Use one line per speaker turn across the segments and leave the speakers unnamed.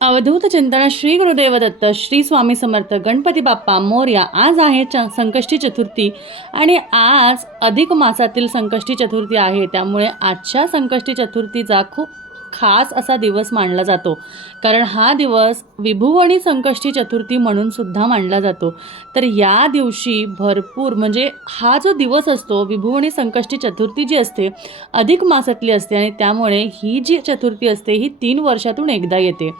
अवधूत चिंतन श्री गुरुदेव दत्त श्री स्वामी समर्थ गणपती बाप्पा मोर्या आज आहे च संकष्टी चतुर्थी. आणि आज अधिक मासातील संकष्टी चतुर्थी आहे. त्यामुळे आजच्या संकष्टी चतुर्थीचा खूप खास असा दिवस मानला जातो. कारण हा दिवस विभुवणी संकष्टी चतुर्थी म्हणून सुद्धा मानला जातो. तर या दिवशी भरपूर म्हणजे हा जो दिवस असतो विभुवणी संकष्टी चतुर्थी जी असते अधिक मासातली असते आणि त्यामुळे ही जी चतुर्थी असते ही तीन वर्षातून एकदा येते.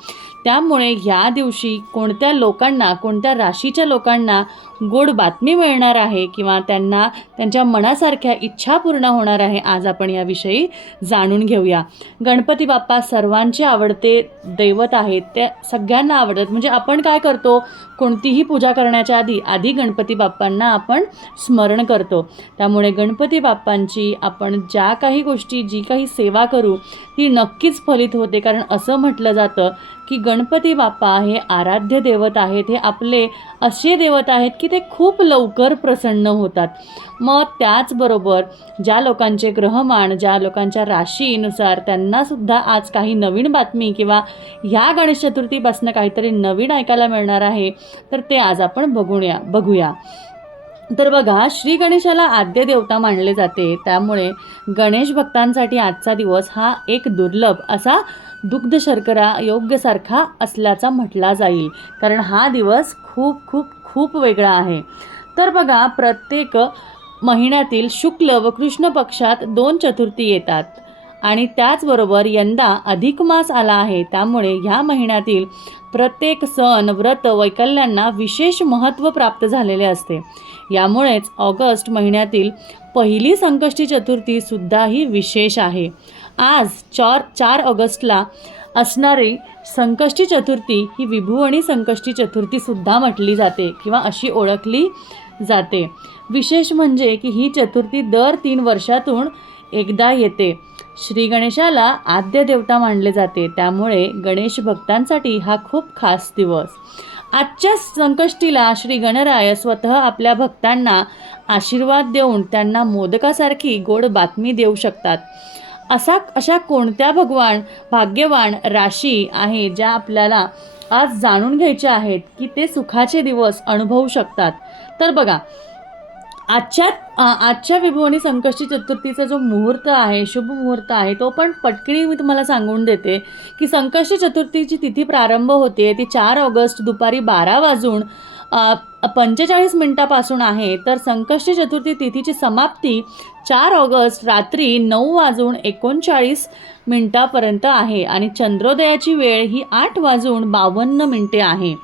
त्यामुळे ह्या दिवशी कोणत्या लोकांना कोणत्या राशीच्या लोकांना गोड बातमी मिळणार आहे किंवा त्यांना त्यांच्या मनासारख्या इच्छा पूर्ण होणार आहे आज आपण याविषयी जाणून घेऊया. गणपती बाप्पा सर्वांचे आवडते दैवत आहेत ते सगळ्यांना आवडतात. म्हणजे आपण काय करतो? कोणतीही पूजा करण्याच्या आधी आधी गणपती बाप्पांना आपण स्मरण करतो. त्यामुळे गणपती बाप्पांची आपण ज्या काही गोष्टी जी काही सेवा करू ती नक्कीच फलित होते. कारण असं म्हटलं जातं की गणपती बाप्पा हे आराध्य देवत आहेत हे आपले असे देवत आहेत की ते खूप लवकर प्रसन्न होतात. मग त्याचबरोबर ज्या लोकांचे ग्रहमान ज्या लोकांच्या राशीनुसार त्यांनासुद्धा आज काही नवीन बातमी किंवा ह्या गणेश चतुर्थीपासून काहीतरी नवीन ऐकायला मिळणार आहे तर ते आज आपण बघूया बघूया. तर बघा श्री गणेशाला आद्य देवता मानले जाते. त्यामुळे गणेश भक्तांसाठी आजचा दिवस हा एक दुर्लभ असा दुग्ध शर्करा योग्यसारखा असल्याचा म्हटला जाईल. कारण हा दिवस खूप खूप खूप वेगळा आहे. तर बघा प्रत्येक महिन्यातील शुक्ल व कृष्ण पक्षात दोन चतुर्थी येतात. आणि त्याचबरोबर यंदा अधिक मास आला आहे. त्यामुळे ह्या महिन्यातील प्रत्येक सण व्रत वैकल्यांना विशेष महत्त्व प्राप्त झालेले असते. यामुळेच ऑगस्ट महिन्यातील पहिली संकष्टी चतुर्थीसुद्धा ही विशेष आहे. आज चार चार ऑगस्टला असणारी संकष्टी चतुर्थी ही विभुवणी संकष्टी चतुर्थीसुद्धा म्हटली जाते किंवा अशी ओळखली जाते. विशेष म्हणजे की ही चतुर्थी दर तीन वर्षातून एकदा येते. श्री गणेशाला आद्य देवता मानले जाते. त्यामुळे गणेश भक्तांसाठी हा खूप खास दिवस. आजच्या संकष्टीला श्री गणराय स्वतः आपल्या भक्तांना आशीर्वाद देऊन त्यांना मोदकासारखी गोड बातमी देऊ शकतात. असा अशा कोणत्या भगवान भाग्यवान राशी आहे ज्या आपल्याला आज जाणून घ्यायच्या आहेत की ते सुखाचे दिवस अनुभवू शकतात? तर बघा आजच्या आजच्या विभवानी संकष्टी चतुर्थीचा जो मुहूर्त आहे शुभ मुहूर्त आहे तो पण पटकनी मी तुम्हाला सांगून देते की संकष्टी चतुर्थीची तिथी प्रारंभ होते ती चार ऑगस्ट दुपारी बारा वाजून पंचेचाळीस मिनिटापासून आहे. तर संकष्टी चतुर्थी तिथीची समाप्ती चार ऑगस्ट रात्री नऊ वाजून एकोणचाळीस मिनिटापर्यंत आहे आणि चंद्रोदयाची वेळ ही आठ वाजून बावन्न मिनटे आहे.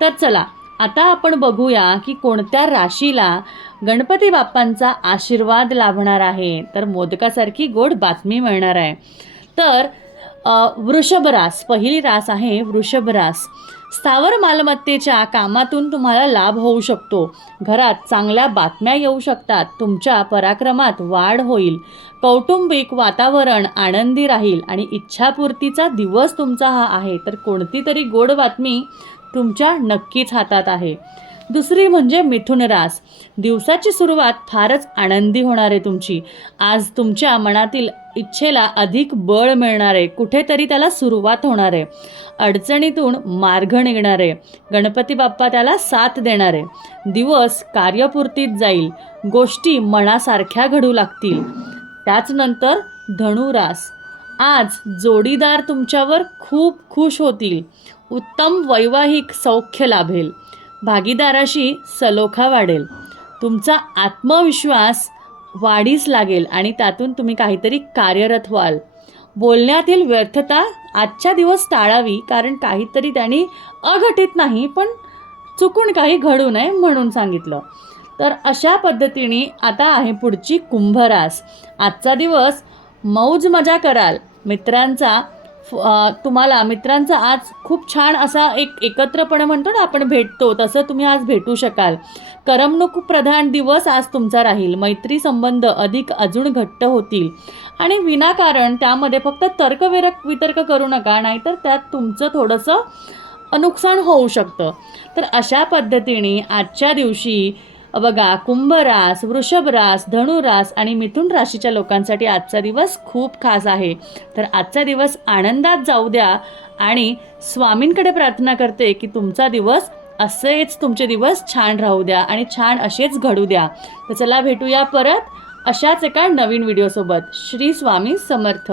तर चला आता आपण बघूया की कोणत्या राशीला गणपती बाप्पांचा आशीर्वाद लाभणार आहे. तर मोदकासारखी गोड बातमी मिळणार आहे. तर वृषभरास वृषभ रास पहिली रास आहे वृषभ रास. स्थावर मालमत्तेच्या कामातून तुम्हाला लाभ होऊ शकतो. घरात चांगल्या बातम्या येऊ शकतात. तुमच्या पराक्रमात वाढ होईल. कौटुंबिक वातावरण आनंदी राहील आणि इच्छापूर्तीचा दिवस तुमचा हा आहे. तर कोणती तरी गोड बातमी तुमच्या नक्कीच हातात आहे. दुसरी म्हणजे मिथुन रास. दिवसाची सुरुवात फारच आनंदी होणार आहे तुमची. आज तुमच्या मनातील इच्छेला अधिक बळ मिळणार आहे. कुठेतरी त्याला सुरुवात होणार आहे. अडचणीतून मार्ग निघणार आहे. गणपती बाप्पा त्याला साथ देणार आहे. दिवस कार्यपूर्तीत जाईल. गोष्टी मनासारख्या घडू लागतील. त्याचनंतर धनुरास. आज जोडीदार तुमच्यावर खूप खुश होतील. उत्तम वैवाहिक सौख्य लाभेल. भागीदाराशी सलोखा वाढेल. तुमचा आत्मविश्वास वाढीस लागेल आणि त्यातून तुम्ही काहीतरी कार्यरत व्हाल. बोलण्यातील व्यर्थता आजच्या दिवस टाळावी कारण काहीतरी त्यांनी अघटित नाही पण चुकून काही घडू नये म्हणून सांगितलं. तर अशा पद्धतीने आता आहे पुढची कुंभरास. आजचा दिवस मौज मजा कराल. मित्रांचा तुम्हाला मित्रांचा आज खूप छान असा एक एकत्रपणे म्हणतो ना आपण भेटतो तसं तुम्ही आज भेटू शकाल. करमणूक प्रधान दिवस आज तुमचा राहील. मैत्री संबंध अधिक अजून घट्ट होतील. आणि विनाकारण त्यामध्ये फक्त तर्कविरक वितर्क करू नका नाहीतर त्यात तुमचं थोडंसं नुकसान होऊ शकतं. तर अशा पद्धतीने आजच्या दिवशी बघा कुंभरास वृषभरास धनुरास आणि मिथुन राशीच्या लोकांसाठी आजचा दिवस खूप खास आहे. तर आजचा दिवस आनंदात जाऊ द्या आणि स्वामींकडे प्रार्थना करते की तुमचा दिवस असेच तुमचे दिवस छान राहू द्या आणि छान असेच घडू द्या. तर चला भेटूया परत अशाच एका नवीन व्हिडिओसोबत. श्री स्वामी समर्थ.